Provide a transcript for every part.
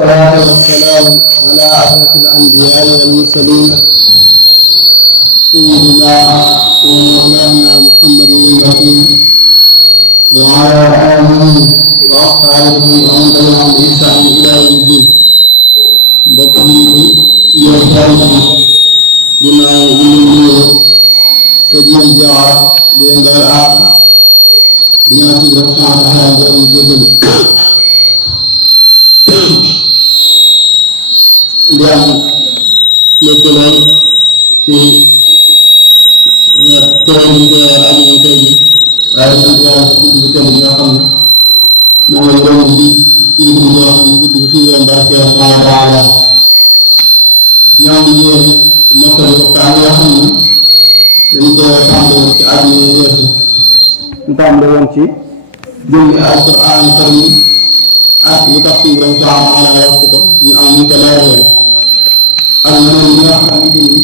والصلاة والسلام على أشرف الأنبياء والمرسلين سيدنا ومولانا محمد المكين وعلى آله وأصحابه ومن تبعهم بإحسان إلى يوم الدين. mbokk yi yow daal ginnaaw bi ñu nuyoo te di leen jaar di leen daal aar di ñaan ci rek sama taxawaay ba ñu jéggal di am lépp lool ci tool yi ñu rajo tey bi waaye sant yàlla ci guddi bu tedd bi nga xam ne moom la doon di guddi boo xam ne guddi bu fi yoon barke subhanahu wa taala ñoom ñeen mottali waxtaan yoo xam ne dañ ko tàmbali ci at yi weesu ñu tàmbali woon ci jëmmi alquran karim ak lu tax suñu borom subhanahu wa taala wax ko ñu am ñu ko leeraloon ak ñeneen ñi nga xamante ni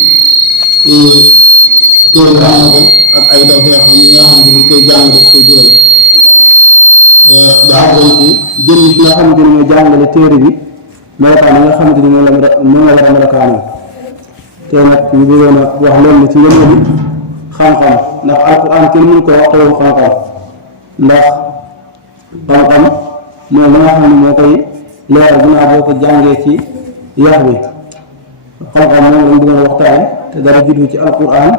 téere am na ko ak ay daw yoo xam ne ñi nga xamante ni koy jàng def ko jural daa doon ci jëmmi ki nga xamante ni mooy jàngale téere bi melokaan yi nga xamante ni moom la war a melokaanoo te nag ñu bëggoon a wax leen ci ngëneelu xam-xam ndax alquran kenn mënu ko wax te waxu xam-xam ndax xam-xam mooy li nga xam ne moo koy leeral ginnaaw boo ko jàngee ci yax bi xam-xam moom lañ bëggoon a waxtaane te dara juddu ci alquran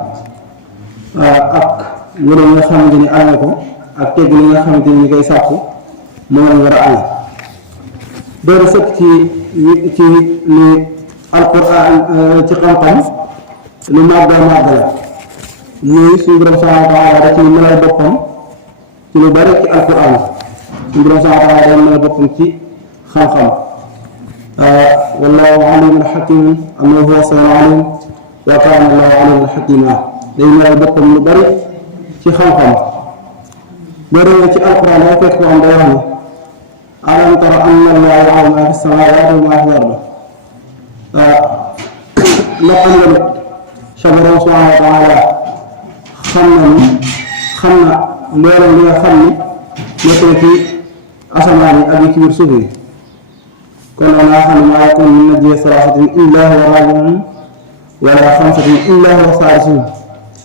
ak ngëneel yi nga xamante ni am na ko ak tegg li nga xamante ni ñu koy sàkku moom lañ war a amee doon sëkk ci ni alquran ci xam-xam lu màgg la muy suñu borom subhanahu wa taala da ci melal boppam ci lu bari ci alquran suñu borom subhanahu wa taala day melal boppam ci xam-xam wallahu alimun hakim am na huwa samiun alim wa kaana allahu aliman hakima day melal boppam lu bari ci xam-xam boo demee ci alquran day fekk ko am day wax ni alam tara anna allaha ya'lamu ma fi samawati wa ma fi al-ard laqad nga sa borom subhanahu wa taala xam na mboolem li nga xam ni nekk na ci asamaan yi ak yi ci biir suuf yi kon nag nga xam ne maa yakunu min najwa salaasatin illa huwa raabi'uhum wala xamsatin illa huwa saadisuhum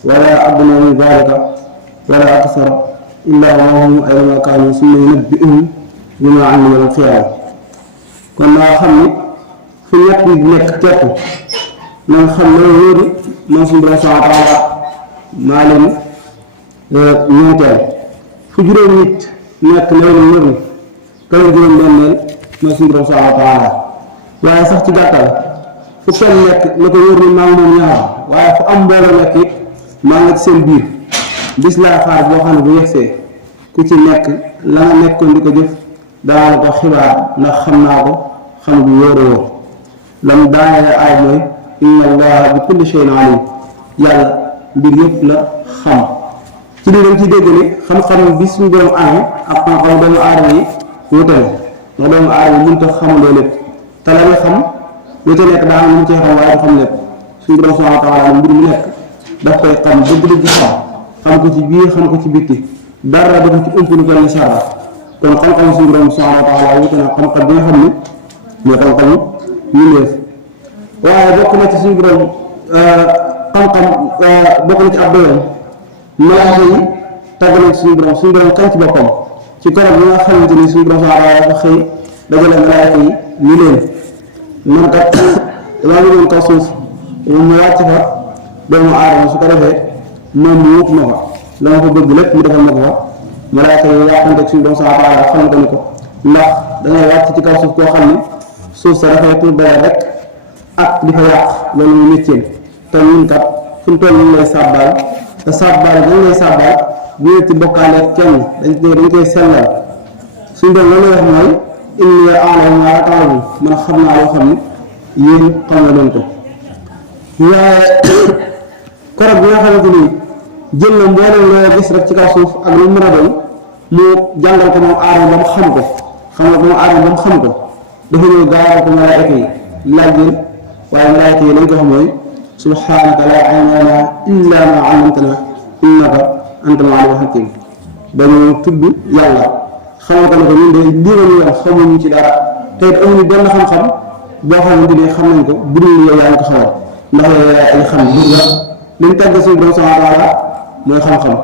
wala adnaa min daalika wala aksara illa huwa ma'ahum aynamaa kaanu summa yunabbi'uhum bimaa 'amilu yawmal qiyaama kon nga xam ni fu ñett yi nekk képp na nga xam ne wóoru moom suñu borom subhanahu wa taala maa leen ñeenteel fu juróom nit nekk loolu wóoru kala juróom benneel mooy suñu borom subhanahu wa taala waaye sax ci gàttal fu kenn nekk la ko wóor ni maa ngi moom ñaar waaye fu am mbooloo nekk it maa nga ci seen biir bis laa xaar boo xam ne bu yegsee ku ci nekk la nga nekkoon di ko jëf danaa la ko xibaar ndax xam naa ko xam bu wóor a wóor lam daanee aay mooy inna allaha bi kulli shay'in alim yàlla mbir yëpp la xam ci lii dañ ciy dégg ni xam-xam bi suñu borom amee ak xam-xam doomu aadama yi wute na ndax doomu aadama mënut a xamandoo lépp te la nga xam lu ci nekk daa am lu mu cee xam waaye du xam lépp suñu borom subhanahu wa taala mbir mu nekk daf koy xam dëgg-dëgg xam ko ci biir xam ko ci bitti dara dafa ci ëmp lu ko ni sara kon xam-xam suñu borom subhanahu wa taala wute na xam-xam bi nga xam ni mooy xam-xam ñu leef waaye bokk na ci suñu borom xam-xam bokk na ci ab doyam malaaka yi tàgg nañ suñu borom kañ ci boppam ci korog bi nga xamante ni suñu borom subhanahu wa taala dafa xëy dajale malaaka yi ñu leen man kat damaa ngi doon kaw suuf mu wàcc fa doomu aadama su ko defee moom mu wut ma fa la ma fa bëgg lépp mu defal ma ko fa malaaka yi waxante ak suñu borom subhanahu wa taala xam ko ni ko ndax dangay wàcc ci kaw suuf koo xam ni suuf sa dafay tur dara rek ak di fa yàq loolu mu métier te ñun kat fu mu toll ñu lay sàbbaal te sàbbaal dañ lay sàbbaal bu ñu ci bokkaale kenn dañ koy sellal suñu doon loolu wax mooy inni a'lamu ma la ta'lamun man xam naa loo xam ne yéen xam nga leen ko waaye korog bi nga xamante ni jël na mboolem loo gis rek ci kaw suuf ak lu mën a doon mu jàngal ko moom aadama ba mu xam ko xam nga moom aadama ba mu xam ko dafa ñëw gaaral ko malaayka yi laaj leen waaye malaayka yi lañ ko xam mooy subhaanaka laa ilma lanaa illaa maa 'allamtanaa innaka antal 'aliimul hakiim dañu tudd yàlla xamal ko ne ko ñun de lii la ñu yor xamuñu ci dara te it amuñu benn xam-xam boo xamante ni xam nañ ko bu dul yow yaa ngi ko xamal ndax yow yaa ay xam li ñu tàgg suñu borom subhanahu wa taala mooy xam-xam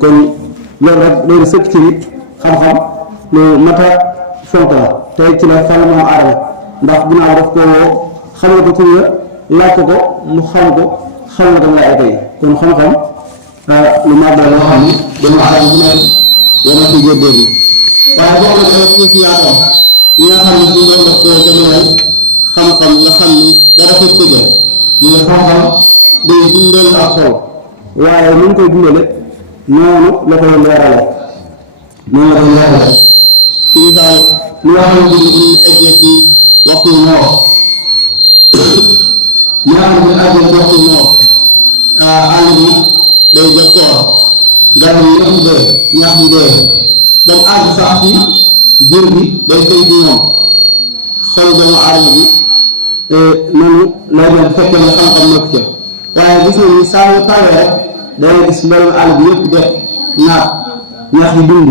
kon loolu rek loolu sëkk ci nit xam-xam lu mat a fonk la tey ci la fànn moom aadama ndax ginnaaw daf ko xamal ko tur la laaj ko mu xam ko xam na ko laaj tey kon xam-xam lu màgg la loo xam ni dama aadama bu nekk war na ci góorgóorlu waaye boo ko defee suñu si yaatam ñi nga xam ne suñu doon def ko jamonoy xam-xam nga xam ni dara fekk ko jël ñu ne xam-xam day dundal ak xol waaye ni ñu koy dundale noonu la koy leerale noonu la koy leerale ci misaal li nga xamante ni ñu eggee ci waxtu noor ñi nga xam ne eggee ci waxtu noor àll bi day jot toor garab yi yëpp dee ñax yi dee ba mu àgg sax ci jur bi day fay ci ñoom xol doomu aadama bi noonu lay doon fekkee ne xam-xam nekk ca waaye gis nañu saa yu tawee rek day gis mboolem àll bi yëpp def naat ñax yi dund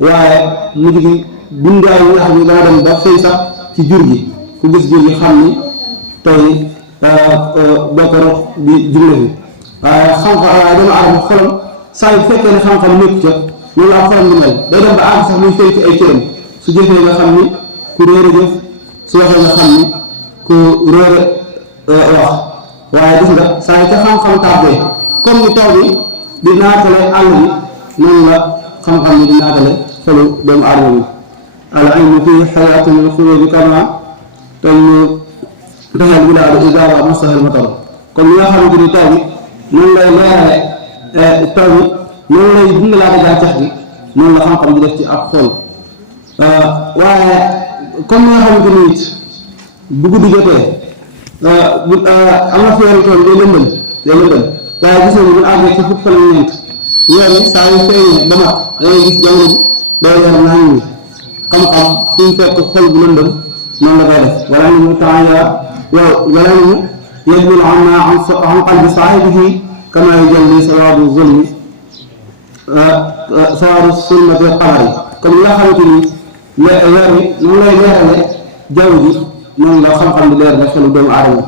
waaye mujj gi dundaayu ñax bi dana dem ba fay sax ci jur gi ku gis jur gi xam ni tey bokkar bi jur na fi waaye xam-xam waaye doomu aadama xolam saa yu fekkee ne xam-xam nekk ca loolu ak xolam di mel day dem ba àgg sax muy fay ci ay cëram su jëfee nga xam ni ku réer a jëf su waxee nga xam ni ku réer a wax waaye gis nga saa yu ca xam-xam tàbbee comme ni taw bi di naatale àll bi noonu la xam-xam ni di naatale xolu doomu aadama bi al ilmu fii xayaatun min xuruuji kama taxel bilaadu idaa masahal matar comme li nga xamante ni taw bi noonu lay leerale taw bi noonu lay dundalaate gàncax gi noonu la xam-xam di def ci ab xol waaye comme li nga xamante ni it bu guddi jotee am na fi weeru tool day lëndëm waaye gis nañu bu àggee ci fukki fan ak ñeent weer yi saa yu feeñee ba mat dangay gis jaww ji day leer naañ ñi xam-xam fi mu fekk xol bu lëndëm noonu la koy def wala ñu taaya wala ñu yajmul an qalbi saahibihi kama yujalli sawaadu zulmi sawaadu sulmati qamari comme li nga xamante ni weer wi noonu lay leerale jaww ji noonu la xam-xam di leer la xelu doomu aadama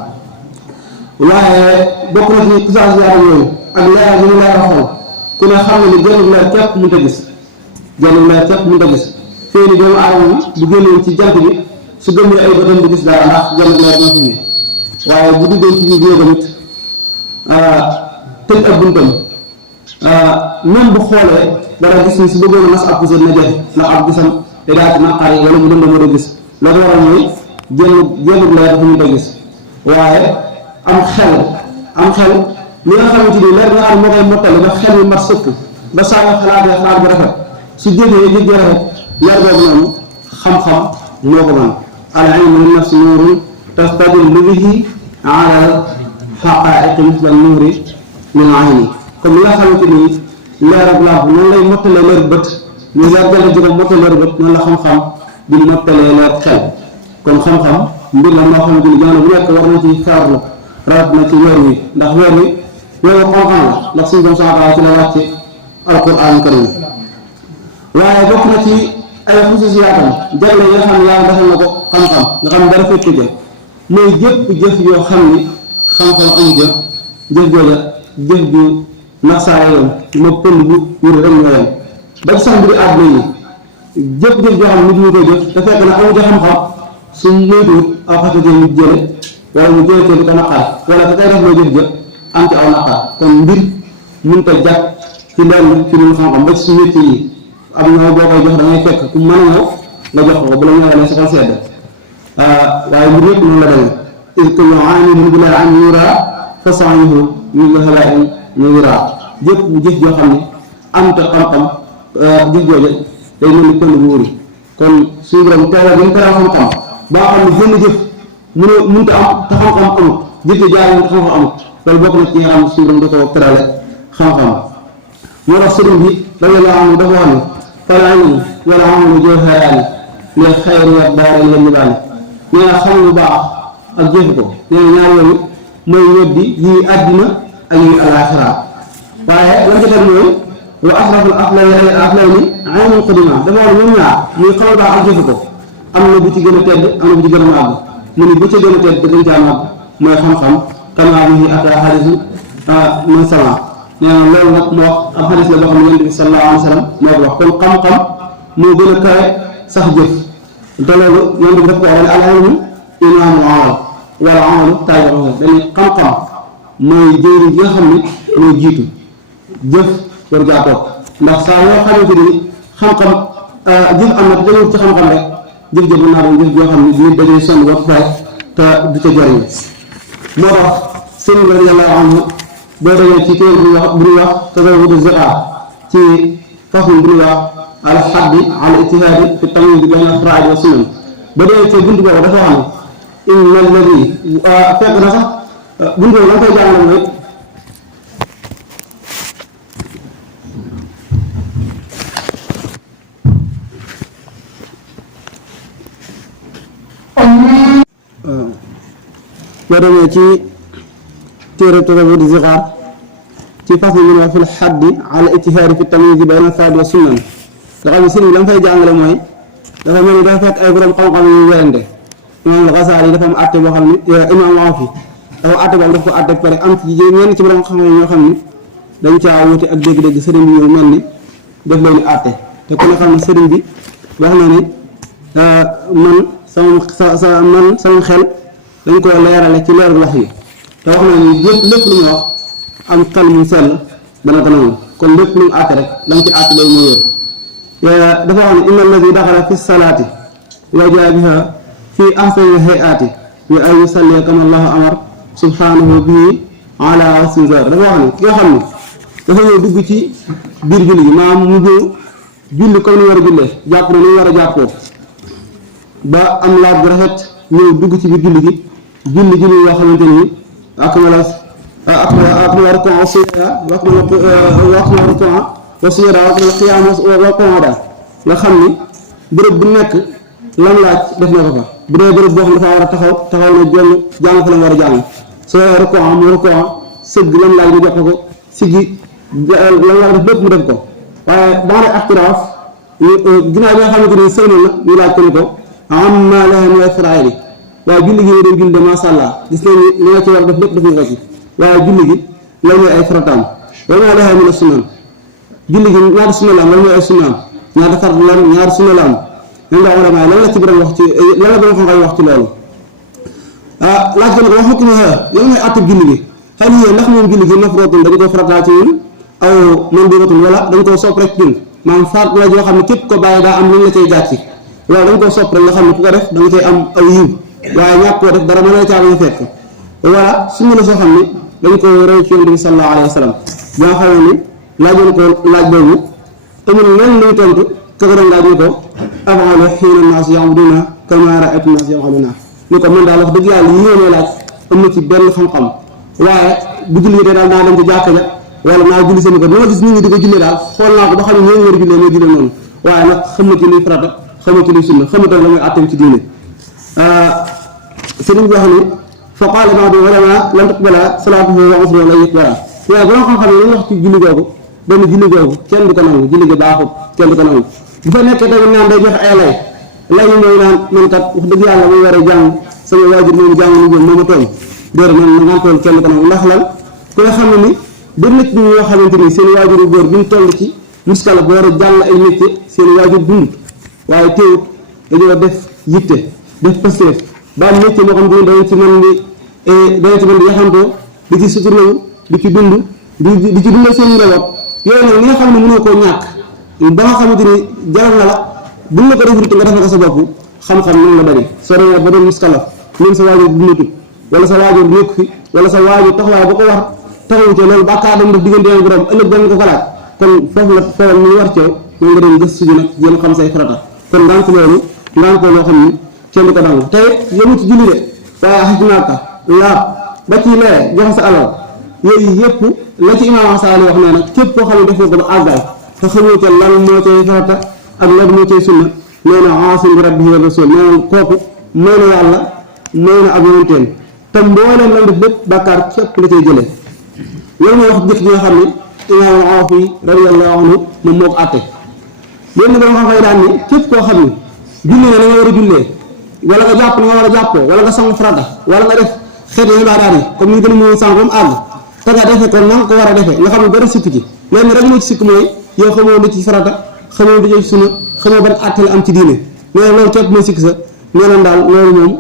waaye bokk na ci xisaas yaram yooyu ak leer bi ñu leer a xol ku ne xam ne ni genn leer képp mënut a gis fii ni doomu aadama bi bu génnoon ci jant bi su gëmee ay bëtam di gis dara ndax genn leer moo fi ne waaye bu duggoon ci biir tamit tëj ab buntam même bu xoolee dara gis ni su bëggoon a nas ab gisam na jafe ndax ab gisam te daa ci naqar yi wala bu dënd moo a gis la ko waral mooy genn leer dafa mënut a gis waaye am xel li nga xamante ni leer nga xam moo koy mottali ba xel mi mat sëkk ba saa nga xalaatee xalaat bu rafet su jégee jég rafet leer boobu noonu xam-xam moo ko mën al ilmu li nafsi nuurun tastadillu bihi ala xaqaa'iqi misla nuuri min ayni comme li nga xamante ni leer ak làmp noonu lay mottalee leer bët ñu leer jant ji ko mottalee leer bët noonu la xam-xam di mottalee leer xel kon xam-xam mbir la moo xamante ni jamono bu nekk war na ci farlu rawat na ci weer wi ndax weer wi weeru xam-xam la ndax suñu doom saxaaba ci la wàcce alquran karim waaye bokk na ci ay xususiyaatam jagle yi nga xam ne yàlla defal na ko xam-xam nga xam ne dara fekk jëf mooy jëf yoo xam ni xam-xam am jëf jooja jëf ju naxsaara yoon moo pënd bu wur rek ñoo yem ba ci sax mbiri àdduna yi jëf joo xam nit ñu koy jëf te fekk na amu ci xam-xam suñ moytuwut aw xatatee ñu jële wala mu jële di ko naqaar wala ka koy def loo jëf am ci aw naqaar kon mbir mun ko jàpp ci lenn ci lu xam-xam ba ci su métier yi am ñoo boo koy jox da ngay fekk ku mën a ñëw nga jox ko bu la ñëwalee sa xol sedd waaye mbir yëpp noonu la demee il kullu aamilin bilaa an yuraa fa sa'yuhu mislu habaa'in munsiraa jëf joo xam ne am te xam-xam jëf jooja day mel ni pënd bu wóor kon suñu borom teelal bi mu teelal xam-xam ba xam ne jënd jëf mënut a am te xam-xam amut jëf ji jaar te xam-xam amut loolu bokk na ci nga xam ne suñu borom da ko terale xam-xam moo tax sëriñ bi radiyallaahu anhu dafa wax ne fal ilmu wal amalu jawharaani lil xayri wa daarayni wan niiraani nee na xam lu baax ak jëf ko nee na ñaar yooyu mooy weddi yi àddina ak yi alaaxira waaye lan ca teg mooy wa asraful aflayni aynul qudima dafa wax ñoom ñaar muy xam lu baax ak jëf ko am na bu ci gën a tedd am na bu ci gën a màgg mu ni bu ci gën a tedd gën caa màgg mooy xam-xam kamaa bihi ataa hadiisu man sama nee na loolu nag mu wax ab xadis la boo xam ne yonent bi sallallahu alayhi wa sallam moo ko wax kon xam-xam moo gën a kawe sax jëf te loolu yonent bi daf ko wax ne al ilmu imaamul amal wala amalu taabi'uhu dañuy xam-xam mooy jëwriñ gi nga xam ne mooy jiitu jëf war jaa topp ndax saa yoo xamante ni xam-xam jëf am na te dañoo ci xam-xam rek jëf jëf mën naa doon jëf joo xam ne nit dañuy sonn ba pare te du ca jëriñ moo tax sëriñ bi radiyallahu anhu boo demee ci téere bu ñuy wax Tazawudu Ziqaar ci fasl bu ñuy wax al xaddi ala ijtihaadi fi tamyiz bayna al-faraa'id wa sunan ba demee ci buntu boobu dafa wax ne inna alladi fekk na sax buntu boobu la koy jàngal mooy boo demee ci téere Tazawudu Ziqaar ci fas yi ñu wax fil xaddi ala ijtihaadi fi tamyiz bayna al-faraa'id wa sunan nga xam ne sëriñ bi la nga fay jàngale mooy dafa mel ni dafa fekk ay borom xam-xam yu werante imaam al-Ghazali yi dafa am àtte boo xam ne imaam Awfi dafa àtte boobu daf ko àtte pare am ci ñenn ci borom xam-xam yi ñoo xam ne dañ caa wuute ak dégg-dégg sëriñ bi ñëw mel ni def leen di àtte te ku ne xam ne sëriñ bi wax na ni man sama xel dañ ko leerale ci leeru wax yi te wax na ni lépp lu mu wax am xel mu sell dana ko nangu kon lépp lu mu àtte rek la mu ci àtte loolu moo wér dafa wax ne inna alladi daxala fi salaati wa jaa biha fi ahsani hayati wa ay yusalli kama allahu amar subhanahu bihi ala sinzar dafa wax ne ki nga xam ne dafa ñëw dugg ci biir julli gi maanaam mu ñëw julli comme ni war a jullee jàpp na ni war a jàppoo ba am laaj bu rafet ñëw dugg ci biir julli gi julli yoo xamante ni akmala rukuu wa sujada wa akmala rukuu wa sujada wa akmala qiyaam wa qu'uuda nga xam ni bërëb bu nekk lam laaj def na ko fa bu dee bërëb boo xam dafa war a taxaw na jonn jàng fa la war a jàng soo rukuu mu rukuu sëgg lam laaj mu jox ko siggi lam laaj def lépp mu def ko waaye ba'da ixtiraaf ginnaaw bi nga xamante ni sëlmal na ñu laaj ko ni ko amma laha min al-faraa'id waaye julli gi nga doon julli de masha Allah gis nañ ni li nga ci war a def lépp def nga ko ci waaye julli gi la ñooy ay farataam wa ma laha min as-sunan julli gi ñaari sunna la am lan mooy ay sunnaam ñaari fard la am ñaari sunna la am lan nga ulama lan la ci borom wax ci lan la borom xam-xam wax ci loolu laaj ko nag wax xukmu yow mooy àtte julli gi xel yi ndax moom julli gi mafruutun dañ ko farataal ci ñun aw manduubatun wala dañ koo sopp rek ñun maanaam faat la joo xam ne képp ko bàyyi daa am lu la cay gàcci wala dañ koo sopp rek nga xam ne ku ko def da nga cay am aw yiw waaye ñàkk koo def dara mën na caa bañ a fekk wala sunna la soo xam ne dañ ko roy ci yonent bi sallallahu alayhi wa sallam ba nga xam ne laajoon ko laaj boobu amul lenn luy tontu ka ko doon laaj ni ko af'alu hiina naas ya'buduuna kamaa ra'aytu naas yaf'aluuna ni ko man daal wax dëgg yàlla yi ñoo laaj am na ci benn xam-xam waaye bu julli daal naa dem ci jàkka ja wala naa julli seen ko ni ma gis nit ñi di ko jullee daal xool naa ko ba xam ne ñoo war a jullee mooy jullee noonu waaye nag xam na ci luy farata xam na ci luy sunna xam na tam la muy àtteem ci diine sëriñ bi wax ni fa qaala ba'du ulamaa lan tuqbala salaatuhu wa usruhu la yuqbala waaye boo xam ne ñu wax ci julli googu benn julli googu kenn du ko nangu julli gi baaxut kenn du ko nangu bu fa nekkee tamit naan day joxe ay lay mooy naan man kat wax dëgg yàlla muy war a jàng sama waajur moom jàng ni moo ma tooñ déer man ngaan tool kenn du ko nangu ndax lan ku nga xam ne ni bëri na ci ñoo xamante ni seen waajuru góor bi ñu toll ci muskala ba war a jàng ay métier seen waajur dund waaye teewut dañoo def yitte def pasteef ba am métier moo xam ne dañ ci mën di yaxantoo di ci suturlawu di ci dund di ci dundal seen njaboot yooyu nag li nga xam ne mënoo koo ñàkk ba nga xamante ni jaral na la buñ la ko defut nga defal ko sa bopp xam-xam noonu la bari soo demee ba doon muskalaf même sa waajur dundatut wala sa waajur nekk fi wala sa waajur taxawaay ba ko war taxawu ci loolu bàkkaar dem def diggante ak borom ëllëg dañ ko ko laaj kon foofu la foofu ñu war coow moom nga doon gëstu ji nag jéem xam say farata kon ngànk loolu ngànk loo xam ni kenn du ko nangu tey yëmu ci julli de waaye xaj naaka laab ba ci lee joxe sa alal yooyu yëpp la ci imaam Xasaali wax nee nag képp koo xam ne def nga ko ba àggal te xamoo ca lan moo cay farata ak lan moo cay sunna nee na aasim bi rabbihi wa rasul nee na kooku mooy na yàlla mooy na ab yonenteem te mbooleem lan def lépp bàkkaar képp la cay jëlee loolu mooy wax jëkk ji nga xam ne imaam Awfi radiyallahu anhu moom moo ko àtte léegi nag dama xam fay daan ni képp koo xam ne julli nga nga war a jullee wala nga jàpp ni nga war a jàppoo wala nga sangu farata wala nga def xeetu ibaadaat yi comme ni gën a mën sànq ba mu àgg te nga defee kon na nga ko war a defee nga xam ne dara sikk ci lenn rek moo ci sikk mooy yow xamoo lu ci farata xamoo lu ci sunna xamoo ban àtte la am ci diine nee na loolu képp mooy sikk sa nee na daal loolu moom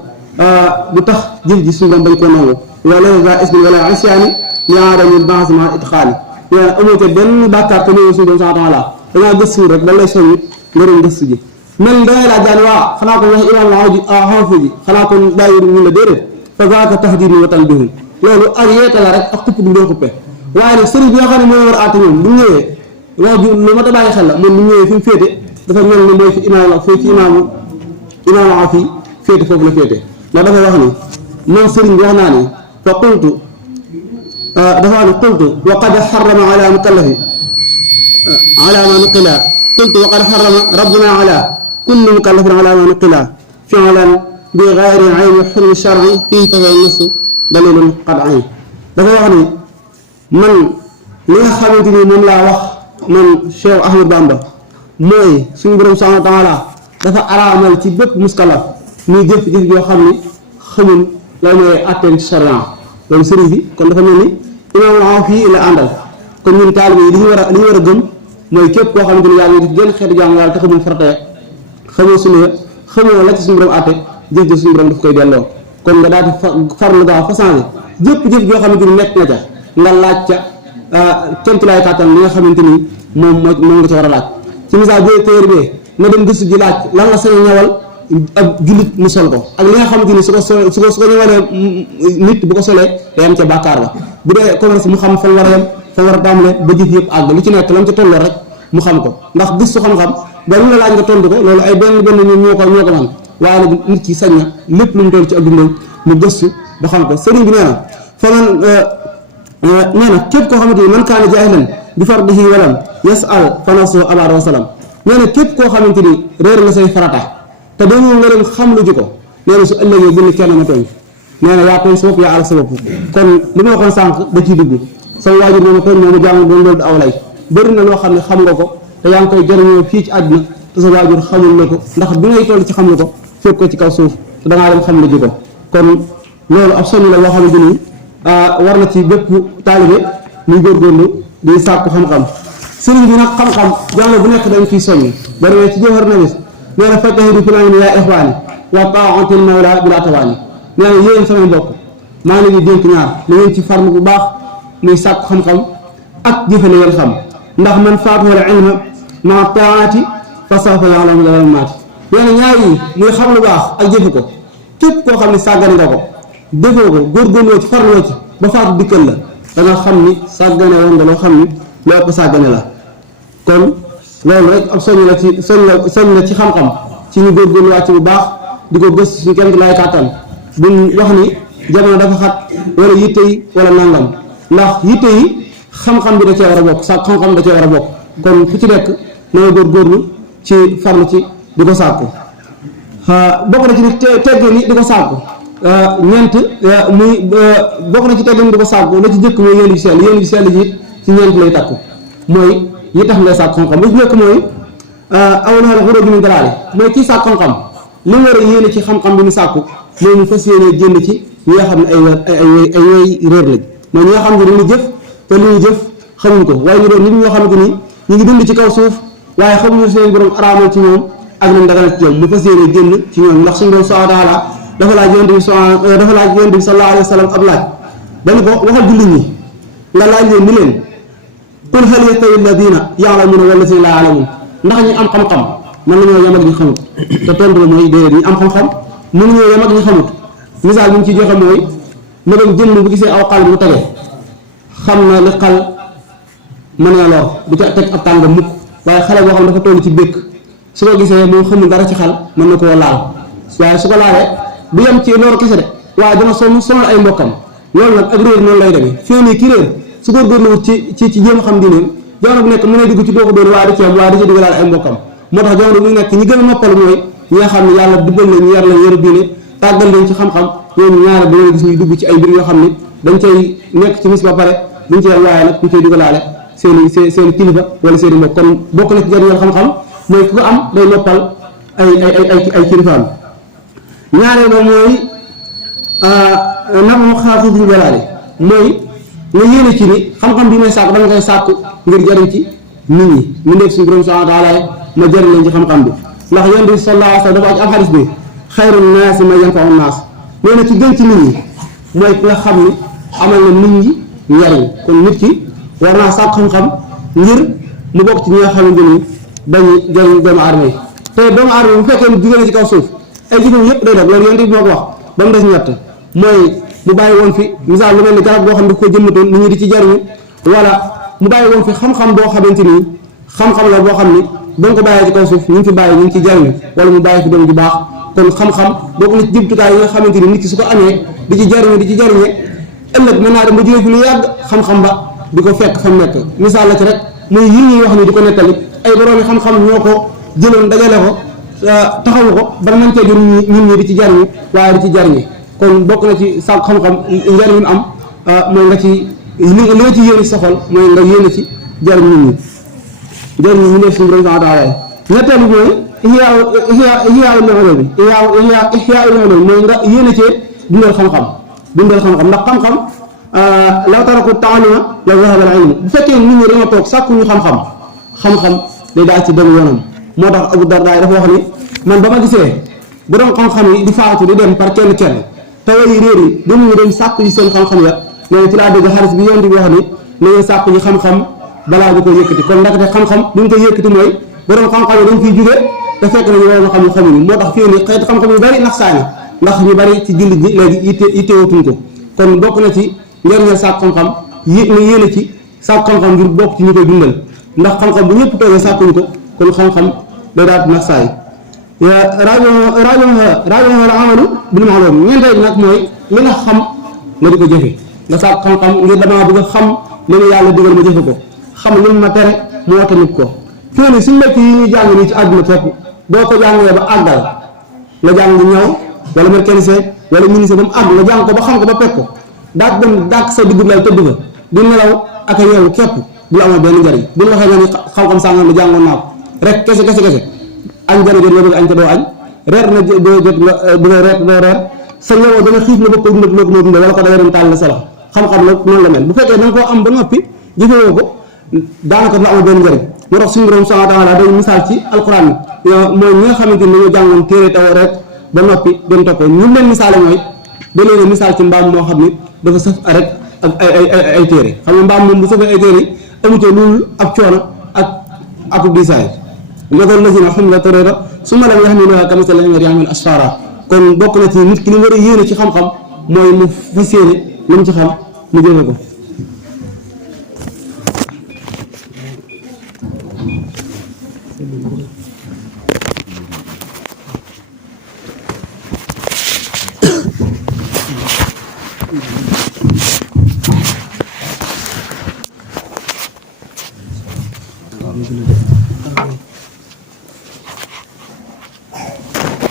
du tax jëf ji suñu doom bañ koo nangu wala za ismi wala isyaani li aadamil ba'sma itxaani nee na amoo ca benn bàkkaar te néew suñu doom subhaanahu wa taala dangaa gëstu rek da lay soññ nga doon gëstu ji mel dangay laaj daan waa xanaa ko wax imaam xawfi ji xanaa kon bàyyi ñu la déedéet fa zaaka tahdiid wa tanbiih loolu ak yeete la rek ak xupp du doon xuppe waaye nag sëriñ bi nga xam ne mooy war a àtte moom bu ñëwee wax ju lu mat a bàyyi xel la moom bu ñëwee fi mu féete dafa mel ni mooy fi imaam fii ci imaamu fii féete foofu la féete ndax dafay wax ni moom sëriñ bi wax naa ni fa qultu dafa wax ni qultu wa qad xarama ala mukallafi ala ma nuqila qultu wa qad xarama rabbuna ala kulli mukallafin ala ma nuqila fi'lan bi gayri ayni xulmi shar'i fii tafay nasu dalilun qat'i dafa wax ni man li nga xamante ni moom laa wax man Cheikh Ahmad Bamba mooy suñu borom subhanahu wa taala dafa araamal ci bépp muskalaf muy jëf-jëf yoo xam ni xamul la mooy atteen ci sharia loolu sëriñ bi kon dafa mel ni imaam fii la àndal kon ñun taalibe yi li ñu war a gëm mooy képp koo xamante ni yaa ngi def gën xeetu jaamu yàlla te xamul farata xamoo sunna xamoo la ci suñu borom àtte jëf-jëf suñu borom daf koy delloo kon nga daal di farlu gaaw fa changé jëf-jëf yoo xamante ni nekk na ca nga laaj ca kéemtulaay kàttan li nga xamante ni moom nga ca war a laaj ci misaal bi téere bee nga dem gëstu ji laaj lan la sañ ñawal ab jullit mu sol ko ak li nga xamante ni su ko ñëwalee nit bu ko solee day am ca bàkkaar ba bu dee commerce mu xam fa war a yem fa war a tàmbale ba jëf yëpp àgg lu ci nekk lam ca tolloo rek mu xam ko ndax gëstu xam-xam ba lu la laaj nga tontu ko loolu ay benn ñoo ko man waaye nag nit ki sañ na lépp lu mu toll ci ak dundam mu gëstu ba xam ko sëriñ bi nee na fa man nee na képp koo xamante ni man kaana jaahilan bi fardihi walam yasal fa nafsuhu abada wa salam nee na képp koo xamante ni réer nga say farata te dañoo nga dem xam lu ji ko nee na su ëllëgee bu ni kenn ma tooñ nee na yaa tooñ sa bopp yaa àll sa bopp kon li ma waxoon sànq da ciy dugg sama waajur mooma tooñ mooma jàng doon loolu du aw lay bëri na loo xam ne xam nga ko te yaa ngi koy jëriñoo fii ci àdduna te sa waajur xamul la ko ndax bi ngay toll ci xam la ko fekk ko ci kaw suuf te dangaa dem xam lu ji ko kon loolu ab soññ la boo xamante ni war na ci bépp taalibe muy góorgóorlu di sàkku xam-xam sëriñ bi nag xam-xam jàng bu nekk dañ fiy soññ bari na ci jawhar nafis nee na fattahidu fi l-ilmi yaa ixwaani wa taatil mawla bila tawaani nee na yéen samay mbokk maa ngi leen di dénk ñaar na ngeen ci farlu bu baax muy sàkku xam-xam ak jëfe li ngeen xam ndax man faatuhu l-ilma maa taati fa sawfa ya'lamu al-maati nee na ñaar yi muy xam lu baax ak jëfe ko képp koo xam ne sàggane nga ko defoo ko góorgóorloo ci farloo ci ba faatu dikkal la da nga xam ni sàggane woon nga loo xam ni loo ëpp sàggane la kon loolu rek ab soññ la ci xam-xam ci ñu góorgóorluwaat ci bu baax di ko gëstu suñu kenn lay kàttan buñ wax ni jamono dafa xat wala yitte yi wala nangam ndax yitte yi xam-xam bi da cee war a bokk sàkk xam-xam da cee war a bokk kon ku ci nekk na nga góorgóorlu ci farlu ci di ko sàkku bokk na ci ni teggee ni di ko sàkku ñeent muy bokk na ci teggee ni di ko sàkku la ci jëkk mooy yéen bi sell ji it ci ñeent lay takku mooy yi tax ngay sàkk xam-xam ba ci njëkk mooy awlaal xuróoj min dalaale mooy kii sàkk xam-xam li mu war a yéene ci xam-xam bi mu sàkku mooy mu fas yéene génn ci ñi nga xam ne ay way réer lañ mooy ñi nga xam ne dañuy jëf te li ñuy jëf xamuñ ko waaye ñu doon nit ñoo xamante ni ñu ngi dund ci kaw suuf waaye xamuñu seen borom araamal ci ñoom ak nañ daganal ci ñoom mu fas yéene génn ci ñoom ndax suñu borom subhaanahu wa taala dafa laaj yonent bi sallallahu alayhi wa sallam ab laaj dañu ko waxal jullit ñi nga laaj leen ni leen qul hal yastawi alladina ya'lamuuna wallazina laa ya'lamuun ndax ñi am xam-xam mën nañoo yem ak ñi xamut te tontu la mooy déedéet ñi am xam-xam mënuñoo yem ak ñi xamut misaal bi ñu ci joxe mooy ma dem jëmm bu gisee aw xal bu tege xam na li xal mën na lor du ca teg ab tàngam mukk waaye xale boo xam dafa toll ci békk su ko gisee moom xamul dara ci xal mën na koo laal waaye su ko laalee du yem ci loolu kese de waaye dana sonal ay mbokkam loolu nag ak réer noonu lay demee fii nii ki réer su góorgóorlu ci jéem a xam diine jamono bu nekk mën na dugg ci doo ko doon waaye da ci am waaye da ci digalaal ay mbokkam moo tax jamono bu nekk ñi gën a noppal mooy ñi nga xam ne yàlla dugal leen ñu yar leen yaru diine tàggal leen ci xam-xam ñooñu ñaare dañoo gis ñuy dugg ci ay mbir yoo xam ne dañ cay nekk ci mis ba pare duñ cay am waaye nag ñu cay dugalaale seen kilifa wala seen i mbokk kon bokk na ci jariñal xam-xam mooy ku ko am day noppal ay kilifaam. ñaareel ba mooy namu xaafidul jalaale mooy nga yéene ci ni xam-xam bi may sàkk dama koy sàkku ngir jariñ ci nit ñi mu nekk suñu borom subhanahu wa taala ma jëriñ leen ci xam-xam bi ndax yonent bi sallallahu alayhi wa sallam dafa ak alxadis bi xayrun naasi man yanfa'u naas nee na ci gën ci nit ñi mooy ki nga xam ni amal na nit ñi njariñ kon nit ki war naa sàkk xam-xam ngir mu bokk ci ñi nga xamante ni dañuy jëriñ doomu aadama yi te doomu aadama bu fekkee jugee na ci kaw suuf ay jigéen yëpp day def loolu yonent bi moo ko wax ba mu des ñett mooy mu bàyyi woon fi misaal lu mel ni garab boo xam ne daf ko jëmmatoon nit ñi di ci jariñu wala mu bàyyi woon fi xam-xam boo xamante ni xam-xam la boo xam ni ba nga ko bàyyee ci kaw suuf ñu ngi fi bàyyi ñu ngi ci jariñu wala mu bàyyi fi doom ju baax kon xam-xam bokk na ci jumtukaay yi nga xamante ni nit ki su ko amee di ci jariñee ëllëg mën naa dem ba jógee fi lu yàgg xam-xam ba di ko fekk fa mu nekk misaal la ci rek muy yi ñuy wax ni di ko nettali ay boroomi xam-xam ñoo ko jëloon dajale ko taxawu ko ba mën cee jur ñun ñi di ci jariñu waaye di ci jariñe kon bokk na ci sàkk xam-xam njariñ am mooy nga ci li nga ci yéene soxal mooy nga yéene ci jariñ nit ñi jariñ ñu def suñu borom subhanahu wa taala ñetteel bi mooy ihyaa ulum mooy nga yéene cee dundal xam-xam ndax xam-xam law taraku ta'alluma la zahaba al-ilm bu fekkee nit ñi dañoo toog sàkku ñu xam-xam day daal ci dem yoonam moo tax Abu Darda dafa wax ni man ba ma gisee borom xam-xam yi di faatu di dem par kenn te way réer yi dañuy dem sàkku ji seen xam-xam ya nee ci laa dégg xaris bi yonent bi wax ni na ngeen sàkku ji xam-xam balaa ñu ko yëkkati kon ndaxte xam-xam bi ñu koy yëkkati mooy borom xam-xam yi dañ fiy jóge te fekk na ñu borom xam xamuñu moo tax fii ni xeeti xam-xam yu bari nax saani ndax ñu bari ci jullit ñi léegi ittewatuñ ko kon bokk na ci njëriñal sàkk xam-xam yéene ci sàkk xam-xam ngir bokk ci ñu koy dundal ndax xam-xam bu ñëpp toogee sàkkuñ ko kon xam-xam day daal nax saay rajo amalu bil ma'lum ñeenteel nag mooy li nga xam nga di ko jëfe nga sàkk xam-xam ngir damaa bëgg a xam li ma yàlla digal ma jëfe ko xam li ma tere moo tamit ko fii nii suñu mbokk yi ñuy jàng nii ci àdduna képp boo ko jàngee ba àggal nga jàng ñaw wala mécanicien wala ministre ba mu àgg nga jàng ko ba xam ko ba pekk ko daal dem dàq sa dugub lay tëdd fa di nelaw ak a yeewu képp du la amal benn njariñ bu ñu waxee nga ni xam-xam sàngam la jàngoon naa ko rek kese añ jana jot nga bëgg añ te doo añ reer na doo jot nga bëgg a reer doo reer sa ñëwoo danga xiif nga bëgg ko dundal loo ko moo dundal wala ko da nga dem tàll sa loxo xam-xam la noonu la mel bu fekkee da nga koo am ba noppi jëfewoo ko daanaka du la amal benn njariñ moo tax suñu borom subhanahu wa taala day misaal ci alquran bi mooy ñi nga xamante ni dañoo jàngoon téere taw rek ba noppi dem topp ñu leen misaale mooy da leen misaal ci mbaam moo xam ni dafa sëf rek ak ay téere xam nga mbaam moom bu sëfee ay téere yi amutoo loolu ab coono ak diisaay matal lazina humila tawrata summa lam yahmiluha kamathali al-himari yahmilu asfara kon bokk na ci nit ki li war a yéene ci xam-xam mooy mu fas yéene lu mu ci xam mu jëfe ko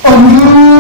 Allah